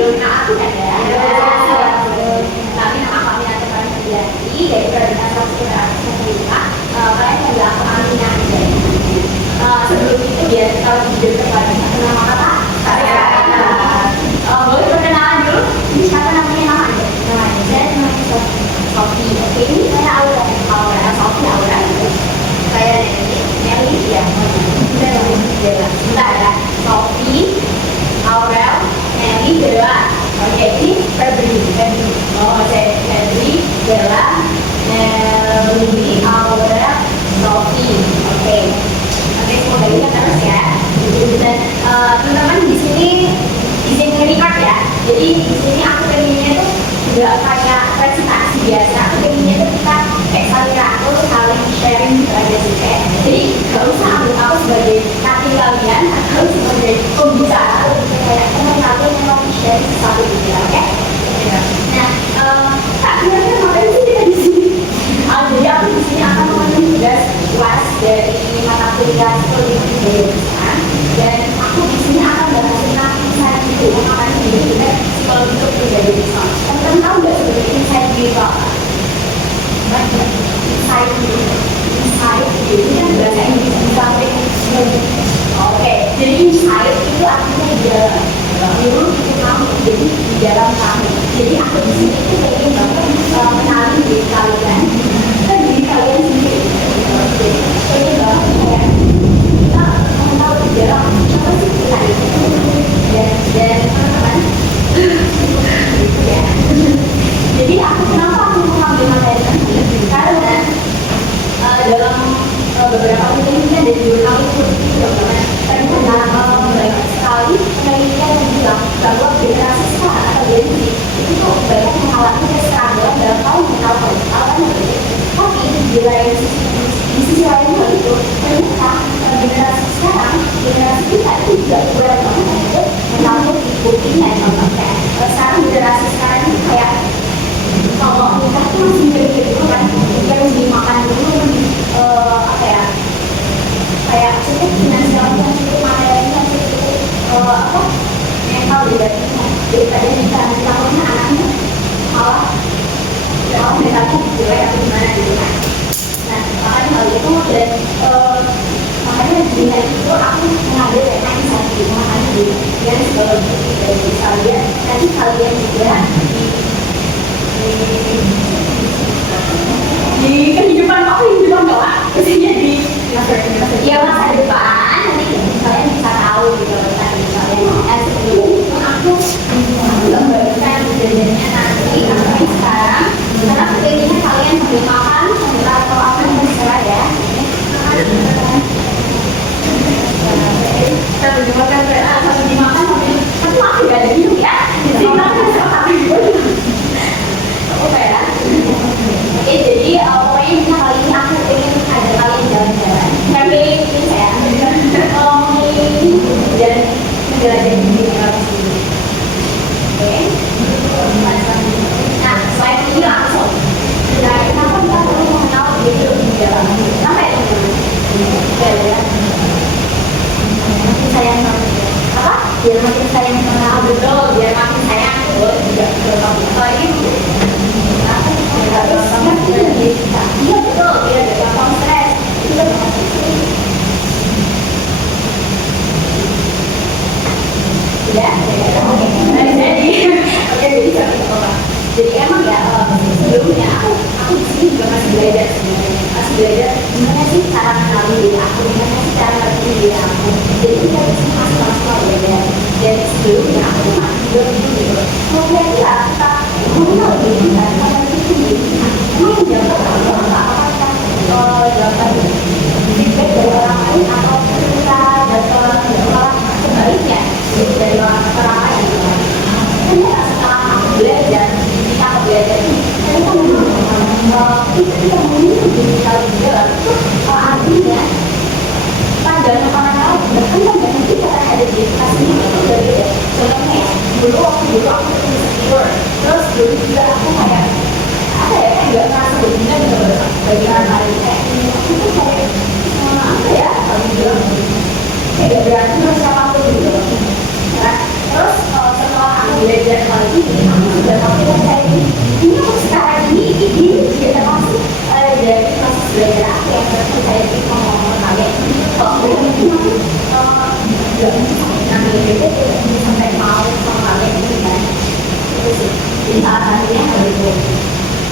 belum kenal aku kan ya. Tapi nama kami yang terbaik terjadi dari Peradilan Sosial Pemerintah. Kalian panggil aku Amina aja. Sebelum itu biar kalau jujur kepada nama kata saya. Boleh perkenalan dulu. Siapa namanya namanya? Saya namanya Sofi. Oke, ini saya Aura. Aura, Sofi Aura. Saya Nelly ya. Bentar ya. Sofi, Aurel, Nelly, Bella. Oke, ini Febri. Oh, saya Febri, Bella, Nelly, Aurel, Sofi. Oke, semoga kita terus ya. Dan teman-teman di sini record ya. Jadi di sini aku pengennya tuh nggak kayak presentasi biasa. Aku pengennya tuh kita kayak saling rangkul, saling sharing gitu aja sih kayak. Jadi nggak usah ambil aku sebagai kating kalian atau sebagai pembicara, lebih kayak teman kalian yang mau sharing sesuatu gitu ya, oke? Nah, tak kira-kira ngapain sih kita di sini? Jadi aku di sini akan memenuhi tugas UAS dari mata kuliah psikologi kebiasaan, dan aku di sini akan bahas tentang insight itu, mengenai juga psikologi kebiasaan. Teman-teman tahu nggak sebenarnya insight itu apa? Insight itu kan bahasa Inggris something. Oke, jadi insight itu artinya di dalam. Dulu itu kamu, jadi di dalam kamu. Jadi aku di sini itu pengen banget mengenali diri kalian dan diri kalian sendiri. Jadi pengen banget kayak kita mengenal di dalam apa sih kita itu dan teman-teman. Ya. Jadi kenapa aku mengambil materi ini? Karena dalam beberapa penelitian dari jurnal itu ternyata banyak sekali penelitian yang bilang bahwa generasi sekarang atau Gen Z itu tuh banyak mengalami keseragaman dalam hal mengenal pengetahuan. Tapi di sisi lain itu ternyata generasi sekarang, generasi kita itu juga kurang banget untuk menampung buktinya yang kayak sekarang generasi sekarang itu kayak kalau nikah itu masih mikir dulu kan, harus dimakan dulu apa ya, kayak cukup finansialnya, cukup materialnya, cukup apa mental daripada nikah di tahunnya anaknya malah mentalnya jelek atau gimana gitu kan. Nah makanya hal itu dan makanya dengan itu aku mengambil tema insight gitu, makanya dia sebagai bukti dari kalian, nanti kalian juga di kehidupan doang, maksudnya di masa depan nanti kalian bisa tahu gitu tentang kalian. Sebelum aku gambarkan kejadiannya nanti sampai sekarang, karena kejadiannya kalian sambil makan, sambil atau apa yang terserah ya. Sambil dimakan, sambil dimakan, tapi aku gak ada minum ya. Jadi makan sama oke ya. Oke, jadi pokoknya bisa kali ini aku pengen ada kalian jalan-jalan. Family ini saya dan menjelajah dunia sendiri. Oke. Nah, selain ini langsung. Nah, kenapa kita perlu mengenal diri lebih dalam? Kenapa ya teman-teman? Ya. Makin sayang sama dia. Apa? Biar makin sayang sama betul, biar makin sayang. Betul, juga betul. Kalau ini iya betul, dia ada gampang stres. Itu ya, jadi emang ya sebelumnya aku di sini juga masih belajar gimana sih cara mengenali diri aku, gimana sih cara mengerti diri aku. Jadi kita masih sama-sama belajar. Dan sebelumnya aku masih belum gitu. Mau kira-kira kita mengenal diri kita, kita ini jangan apa-apa dapat feedback dari orang lain atau kita dapat sebaliknya dari orang lain. Karena setelah aku belajar, ketika aku belajar ini, kita kita memiliki diri kita juga. Artinya pandangan orang lain, bahkan pandangan kita terhadap diri kita sendiri itu berbeda. Contohnya, dulu aku insecure, terus dulu juga aku kayak apa ya, nggak merasa berguna gitu bagi orang lain. Kayak aku tuh kayak apa ya, kalau bilang kayak gak berarti sama siapapun gitu. Nah, terus setelah aku belajar tuh nggak mungkin sampai nanti itu sampai mau sama kalian gitu kan. Itu sih. Jadi salah satunya hal itu.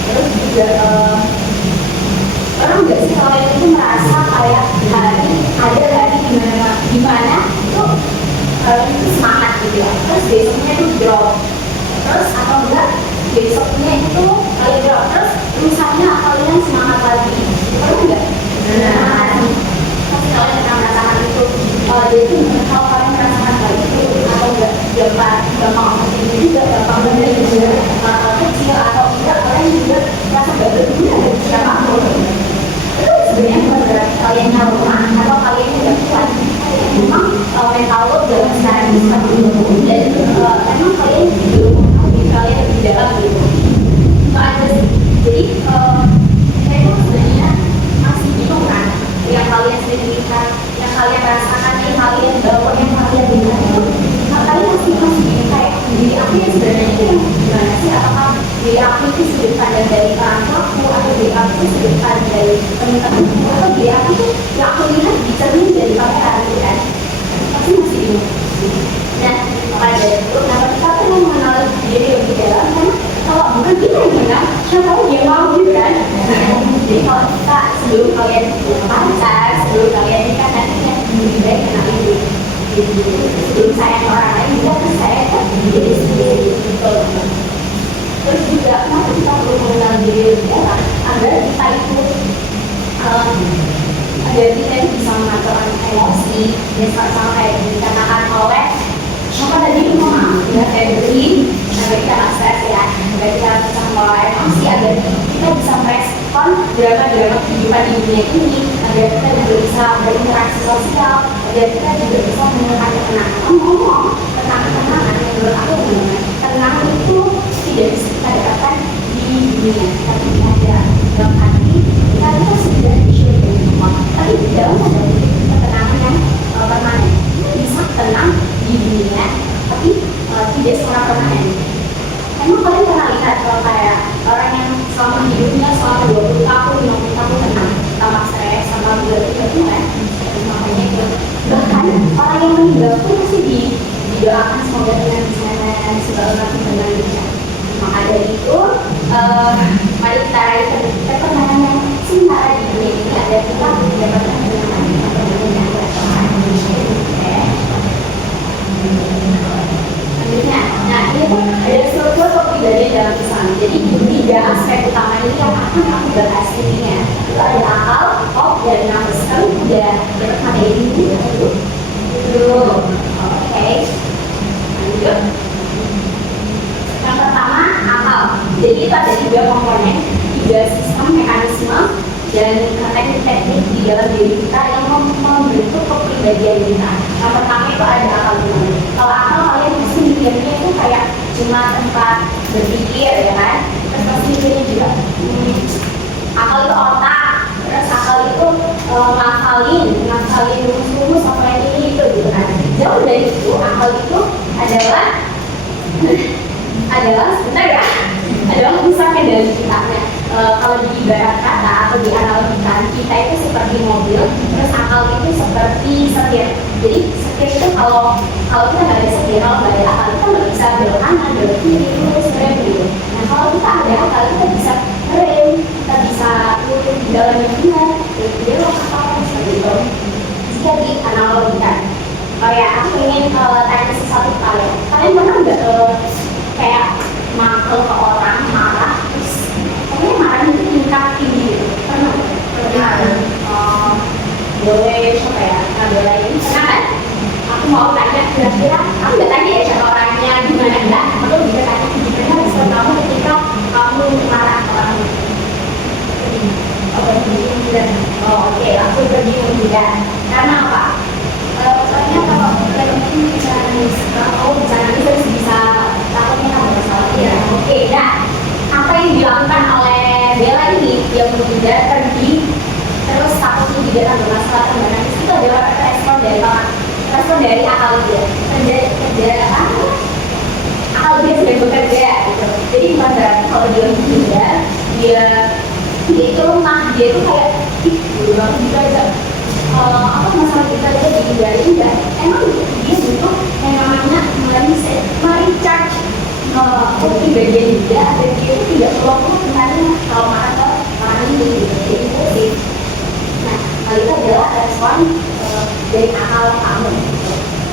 Terus juga orang nggak sih kalau itu merasa kayak hari ada hari gimana itu kalian itu semangat gitu ya, terus besoknya itu drop, terus atau enggak besoknya itu kalian drop, terus misalnya kalian semangat lagi, pernah nggak? Nah, pasti kalian pernah merasakan itu. Jadi kalau kalian merasakan hal itu atau enggak gampang seperti juga, gampang benar juga kecil atau enggak, kalian juga merasa nggak berguna dari siapapun. Itu sebenarnya bukan berarti kalian nyaman atau kalian tidak kuat. Memang mental lo dalam sekarang ini seperti itu, dan memang kalian belum mengetahui kalian lebih dalam gitu. Itu aja sih. Jadi saya itu sebenarnya masih bingung kan, yang kalian sendirikan, yang kalian rasakan, yang kalian bawa, yang kalian dengar itu, kalian masih bingung kayak diri aku yang sebenarnya itu yang gimana sih? Apakah diri aku itu sudut pandang dari orang tuaku, atau diri aku itu sudut pandang dari teman-temanku, atau diri aku itu yang aku lihat di cermin dari kamera gitu kan? Pasti masih bingung. Nah, maka dari itu kenapa kita perlu mengenal diri lebih dalam, karena kalau bukan kita yang menang, siapa tahu dia mau gitu kan? Jadi kalau kita sebelum kalian pacar, sebelum kalian nikah nantinya lebih baik kenalin diri. Sebelum saya ke orang lain juga kan saya kan diri sendiri gitu. Terus juga kenapa kita perlu mengenal diri lebih dalam, agar kita itu agar kita itu bisa mengatur emosi, dan sama kayak dikatakan oleh siapa tadi ya Febri, agar kita nggak stres ya, agar kita bisa mengelola emosi, agar kita bisa merespon drama-drama kehidupan di dunia ini, agar kita juga bisa berinteraksi sosial, agar kita juga bisa menemukan ketenangan. Ngomong tentang ketenangan yang menurut aku benar, tenang itu tidak bisa kita dapatkan di dunia, tapi ada dalam hati kita itu sudah disyukur semua, tapi dalam hati ketenangan yang permanen. Kita bisa tenang di dunia, tapi tidak secara permanen. Emang kalian pernah lihat kalau kayak orang yang selama hidupnya selama 20 tahun, 50 tahun tenang, tanpa stres, tanpa berat-berat kan? Makanya itu. Bahkan orang yang meninggal pun masih didoakan semoga dengan kesehatan segala macam dengan lancar. Maka dari itu, mari kita raih ketenangan yang sementara di dunia ini agar kita mendapatkan ketenangan yang permanen yang bertahan. Selanjutnya, nah ini pun ada struktur kepribadian dalam Islam. Jadi 3 aspek utama ini yang akan aku bahas intinya. Itu ada akal, hob, dan nafas. Kami udah dapat materi ini dulu. Oke. Lanjut. Yang pertama, akal. Jadi itu ada 3 komponen, 3 sistem mekanisme dan teknik-teknik di dalam diri kita yang membentuk kepribadian kita. Yang pertama itu ada akal dulu. Kalau akal kalian pasti mikirnya itu kayak cuma tempat berpikir ya kan. Terus pasti mikirnya juga akal itu otak. Terus akal itu ngafalin rumus-rumus apa yang ini itu gitu kan. Jauh dari itu, akal itu adalah sebentar ya, adalah pusat kendali kita. Kalau di ibarat kata atau di analogikan, kita itu seperti mobil, terus akal itu seperti setir. Jadi setir itu kalau kita nggak ada setir, kalau nggak ada akal kita nggak bisa belok kanan, belok kiri, lurus rem gitu. Nah kalau kita ada akal kita bisa rem, kita bisa turun di dalam yang benar, belok akal seperti itu. Jika dianalogikan, aku ingin tanya sesuatu ke kalian. Kalian pernah nggak kayak makel ke orang marah, terus kayaknya marahnya itu tingkat tinggi gitu? Pernah? Boleh siapa ya? Boleh pernah kan? Aku mau tanya kira-kira, aku nggak tanya ya siapa orangnya gimana enggak, aku bisa tanya gimana respon kamu ketika kamu marah ke orang itu. Oke, langsung pergi juga. Karena apa? Soalnya kalau mungkin bicara nangis terus bisa takutnya ada masalah ya. Oke, nah apa yang dilakukan oleh Bella ini yang tidak pergi terus takutnya tidak ada masalah tambah nangis itu adalah respon dari apa? Respon dari akal dia. Kerja apa? Akal dia sedang bekerja gitu. Jadi bukan berarti kalau dia tidak dia itu lemah, dia itu kayak belum juga aja apa masalah kita lihat di dari enggak emang dia butuh yang namanya mindset recharge pribadian dia dan dia itu tidak perlu sebenarnya kalau marah ini jadi impulsif. Nah hal itu adalah respon dari akal kamu.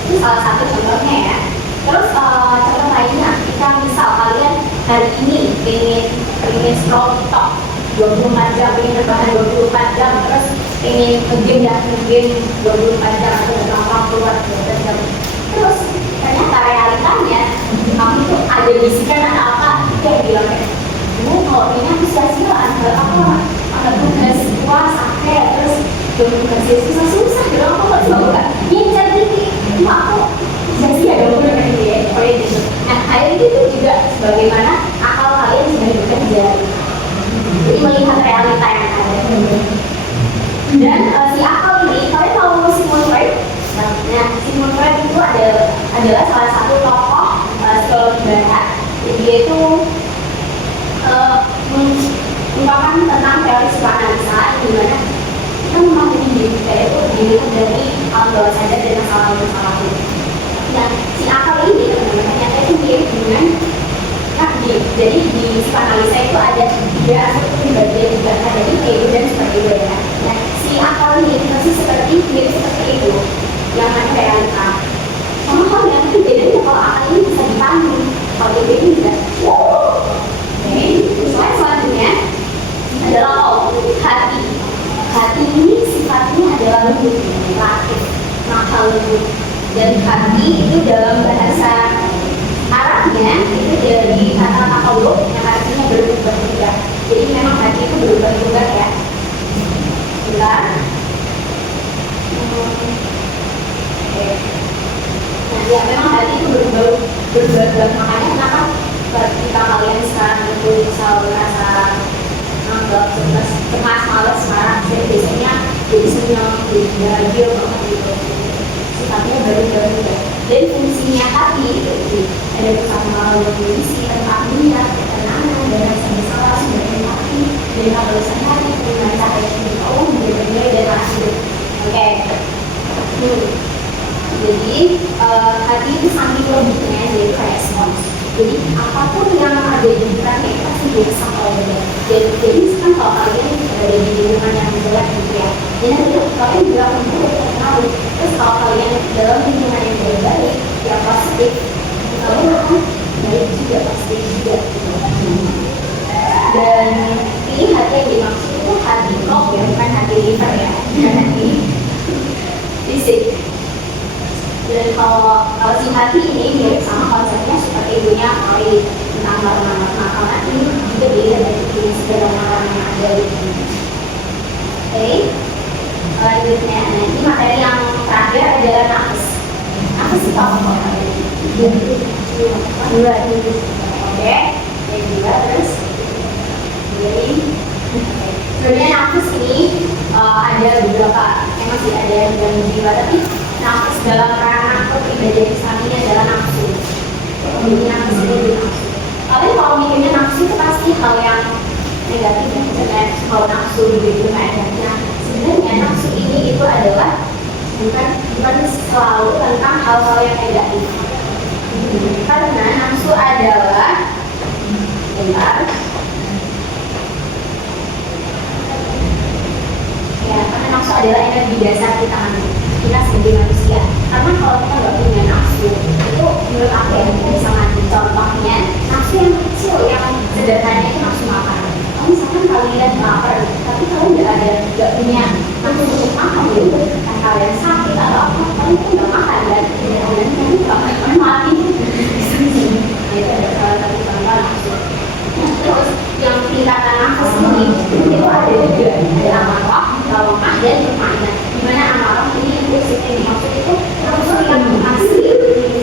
Itu salah satu contohnya ya. Terus contoh lainnya, ketika misal kalian hari ini pengen scroll TikTok 24 jam, pengen rebahan 24 jam, terus pengen ngegame 24 jam atau gampang keluar 24 jam. Terus ternyata realitanya kamu itu ada bisikan atau apa kayak bilang kayak kalau ini aku sia-siaan ada tugas puasa kayak terus tugas susah dong aku nggak coba ngincar gini aku sia-sia dong kayak gitu. Nah hal itu juga sebagaimana akal kalian sedang bekerja, jadi melihat realita yang ada. Dan si akal ini kalian tahu Sigmund Freud? Nah Sigmund Freud itu adalah salah satu tokoh psikologi barat. Dia itu mengungkapkan tentang teori psikoanalisa di mana kita memahami diri kita itu dilihat dari alam bawah sadar dan masalah itu. Nah, si akal ini teman-teman ternyata itu mirip dengan takdir. Jadi di psikoanalisa itu ada tiga aspek pribadian juga, ada ego dan super ego ya. Nah, si akal ini masih mirip seperti itu, yang mana realita. Sama hal yang bedanya kalau akal ini bisa ditanggung, kalau ego ini tidak. Oke, selanjutnya adalah hati. Hati ini sifatnya adalah lembut, relatif, nakal lembut. Dan hati itu dalam bahasa Arabnya itu dari kata takalub yang artinya berubah-ubah. Jadi memang hati itu berubah-ubah ya. Bentar. Oke. Nah, ya memang hati itu berubah-ubah. Makanya kenapa ketika kalian sekarang itu misal merasa cemas, malas, marah, biasanya jadi senyum, jadi bahagia banget gitu. Sifatnya berubah-ubah. Dan fungsinya hati itu ada bersama kondisi, tempat dunia, ketenangan, dan rasa bersalah, sumber empati, dan kebebasan hati, dengan cahaya hidup Allah, menjadi dan arah hidup. Oke. Jadi hati itu saking lembutnya dari respons. Jadi apapun yang ada di pikirannya itu pasti biasa kalau beda. Jadi kan kalau kalian ada di lingkungan yang jelek gitu ya, jadi kalian bilang untuk terpengaruh. Terus kalau kalian dalam lingkungan yang baik, yang positif, kalian akan baik juga, positif juga. Dan ini hati yang dimaksud itu hati roh ya, bukan hati liver ya, bukan hati fisik. Dan kalau si hati ini mirip sama konsepnya seperti egonya kali tentang marah-marah, karena ini juga dilihat dari jenis segala marah yang ada di sini. Oke, selanjutnya, nah ini materi yang terakhir adalah nafas. Nafas itu apa kalian? Dua. Oke, dan juga terus jadi sebenarnya nafas ini ada beberapa, emang sih ada yang bilang jiwa, tapi nafas dalam ranah kepribadian Islam ini adalah nafsu. Jadi nafsu itu nafsu. Tapi kalau mikirnya nafsu itu pasti hal yang negatif ya, misalnya kalau nafsu gitu keadaannya. Sebenarnya nafsu ini itu adalah bukan selalu tentang hal-hal yang negatif. Karena nafsu adalah karena nafsu adalah energi dasar kita sebagai manusia. Karena kalau kita nggak punya nafsu, itu menurut aku ya bisa ngasih contohnya nafsu yang kecil, yang sederhana itu nafsu makan. Kalau misalkan kalian lapar, tapi kalian nggak punya nafsu untuk makan, gitu. Kan kalian sakit atau apa, kalian tuh nggak makan dan kalian nggak akan mati. Itu ada salah satu contoh nafsu. Nah, terus yang tingkatan nafas ini itu ada juga, ada amarah, lawamah, dan mutmainnah. Dimana amarah ini impulsif yang dimaksud itu nafsu yang asli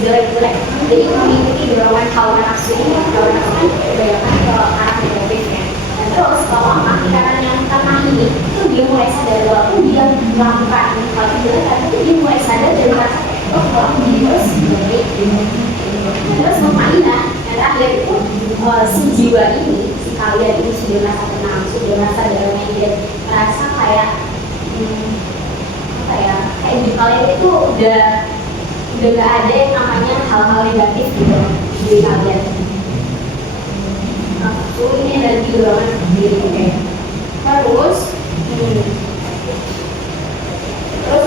jelek-jelek. Jadi mengikuti dorongan hawa nafsu ini, hawa nafsu kan kebanyakan ke arah negatifnya. Dan terus lawamah, tingkatan yang tengah ini itu dia mulai sadar walaupun dia melakukan hal jelek, tapi dia mulai sadar dan merasa kalau dia terus baik. Terus mutmainnah yang terakhir itu si jiwa ini, si kalian ini sudah merasa tenang, sudah merasa dalamnya dia merasa kayak diri kalian itu udah nggak ada yang namanya hal-hal negatif gitu di diri kalian. Ini energi banget diri kayak. Terus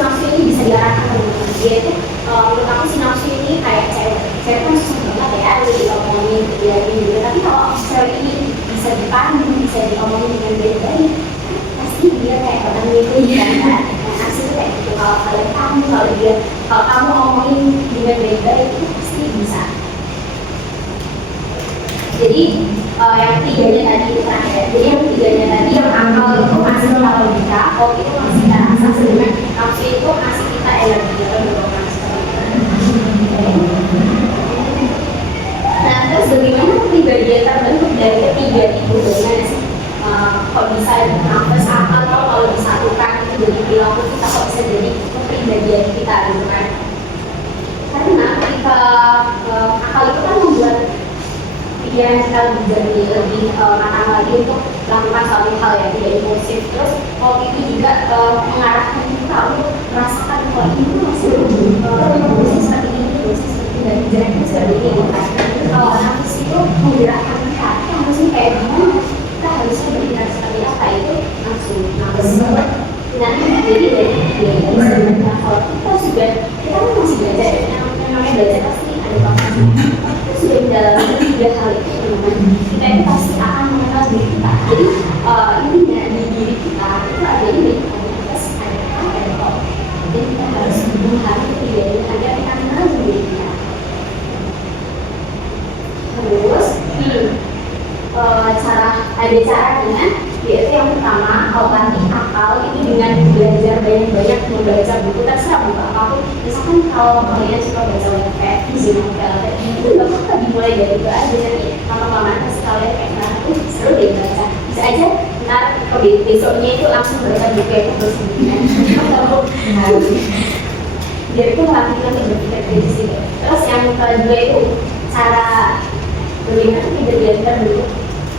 nafsu ini bisa diarahkan ke teman-teman. Dia itu menurut aku si nafsu ini kayak cewek kan susah banget ya diomongin gitu. Tapi kalau cewek ini bisa dipandang, bisa diomongin dengan baik-baik, pasti dia kayak orang itu kan. Nafsu itu kayak gitu. Kalau kamu omongin dengan baik-baik itu pasti bisa. Jadi yang ketiganya tadi itu terakhir. Jadi yang ketiganya tadi yang akal itu masih kita logika, hobi itu masih kita rasa, sedangkan nafsu itu masih kita energi atau dorongan seperti itu. Nah, terus bagaimana kepribadian terbentuk dari ketiga itu? Bagaimana sih? Kok bisa nafas akal kalau disatukan itu jadi perilaku kita, kok bisa jadi kepribadian kita gitu kan? Karena ketika akal itu kan membuat pikiran kita lebih matang lagi untuk melakukan suatu hal yang tidak impulsif. Terus hobi itu juga mengarahkan kita untuk merasakan bahwa ini masih impulsif seperti ini, dan pikiran itu seperti ini. Kalau nafas itu menggerakkan kita, kita harusnya kayak gimana? Kita harusnya berpikir seperti apa, itu langsung nafas. Nah, jadi dari dia itu bisa dibaca. Kalau kita sudah, kita kan masih belajar, yang namanya belajar pasti ada prosesnya. Sudah mendalami tiga hal itu, teman-teman, kita itu pasti akan mengenal diri kita. Jadi intinya di diri kita itu ada ini, ada kok. Jadi kita harus memahami tiga ini agar kita mengenal diri kita. Terus ada caranya, yaitu yang pertama, kalau latih akal itu dengan belajar banyak-banyak, membaca buku, terserah buku apapun. Misalkan kalau kalian suka baca webpad, novel, itu nggak apa-apa, dimulai dari itu aja. Nanti lama-lama pasti kalian kayak seru deh baca. Bisa aja ntar besoknya itu langsung baca buku itu terus kemudian biar itu melatih kita berpikir kritis gitu. Terus yang kedua itu cara bagaimana kepribadian kita dulu.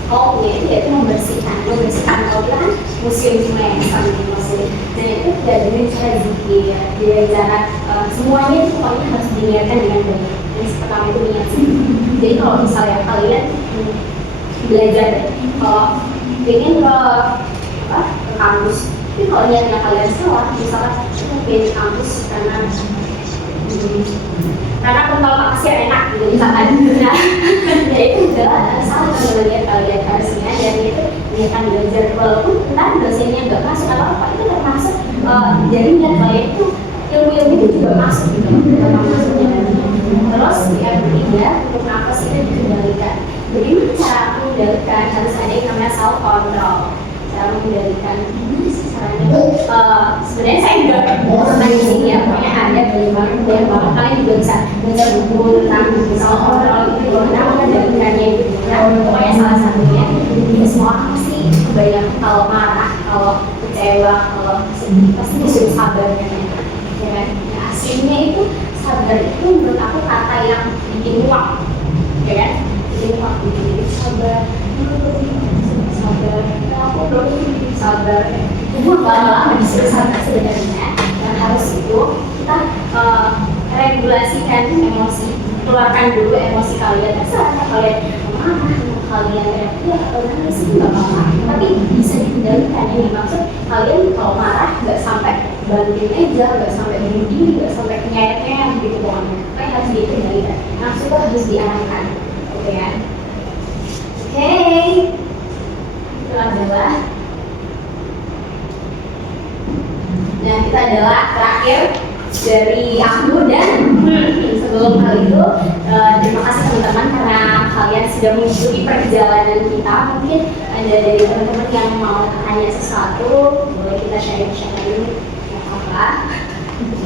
Itu yaitu membersihkan. Kalau kita kan museum semua yang sama muslim, dan itu tidak dengan cara zikir, dengan cara semuanya itu pokoknya harus diniatkan dengan baik. Yang pertama itu niat sih. Jadi kalau misalnya kalian belajar, kalau ingin ke kampus, tapi kalau niatnya kalian salah, misalkan pilih kampus karena pentol makasih enak gitu misalkan. Nah, ya itu adalah salah sebenarnya kalian harusnya, dan itu niatkan belajar walaupun entah dosennya nggak masuk atau apa, itu termasuk jadi niat kalian itu ilmu itu juga masuk gitu, masuknya. Terus yang ketiga, untuk nafas itu dikendalikan. Jadi cara mengendalikan harus ada yang namanya self control. Cara mengendalikan sebenarnya saya juga pernah di sini ya, pokoknya ada banyak banget. Kalian juga bisa baca buku tentang self control itu, bagaimana mengendalikannya gitu. Nah, pokoknya salah satunya semua orang pasti kebayang kalau marah, kalau kecewa, kalau sedih pasti disuruh sabar kan ya kan? Nah, aslinya itu sabar itu menurut aku kata yang bikin muak, ya kan? Bikin muak, bikin sabar, aku belum sabar. Itu lama disuruh sabar sebenarnya. Yang harus itu kita regulasikan emosi, keluarkan dulu emosi kalian. Terserah kalian marah, kalian nangis itu nggak apa-apa, tapi bisa dikendalikan. Yang dimaksud kalian kalau marah nggak sampai banting meja, nggak sampai bunuh diri, nggak sampai nyayat-nyayat gitu pokoknya. Tapi harus dikendalikan. Nafsu itu harus diarahkan, oke ya? Oke. Itu adalah, nah kita adalah terakhir dari aku, dan sebelum hal itu terima kasih teman-teman karena kalian sudah mengikuti perjalanan kita. Mungkin ada dari teman-teman yang mau tanya sesuatu, boleh kita sharing dulu. Apa?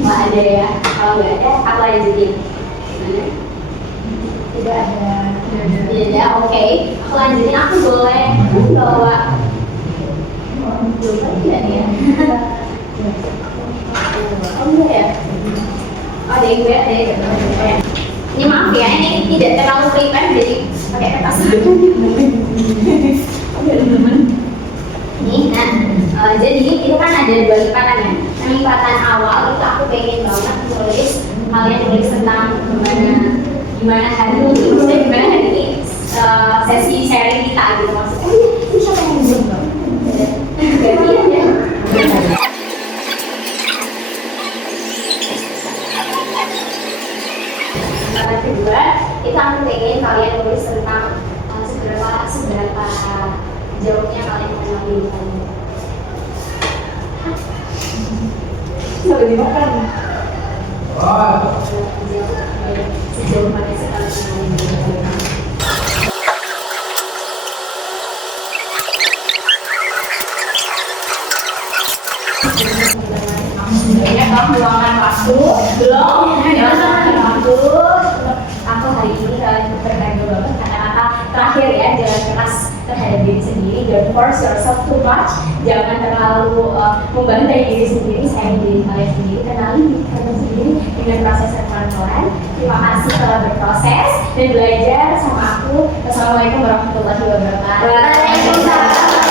Kalau ada ya, kalau nggak ada aku lanjutin. Tidak ada. Tidak, oke. Aku lanjutin. Aku boleh bawa tidak ya? Oh enggak ya? Oh ada yang ada ya? Ini maaf ya, ini tidak terlalu prepare, jadi pakai kertas dulu. Oke teman-teman. Nih, nah jadi itu kan ada dua lipatan ya. penempatan awal itu aku pengen banget nulis kalian nulis tentang gimana hari ini, maksudnya gimana hari ini sesi sharing kita gitu maksudnya. Ini siapa yang belum bang? Gantian ya. Kedua, itu aku pengen kalian nulis tentang seberapa jauhnya kalian mengenal diri kalian. Sampai dimakan. Sejauh mana sekali mengenal diri kalian. Sebenarnya kamu luangkan waktu belum? Luangkan waktu. Aku hari ini terganggu banget kata-kata terakhir ya, jangan keras terhadap diri sendiri, don't force yourself too much, jangan terlalu membantai diri sendiri, sayang diri kalian sendiri, kenali diri kalian sendiri dengan proses yang pelan-pelan. Terima kasih telah berproses dan belajar sama aku. Wassalamualaikum warahmatullahi wabarakatuh. Waalaikumsalam.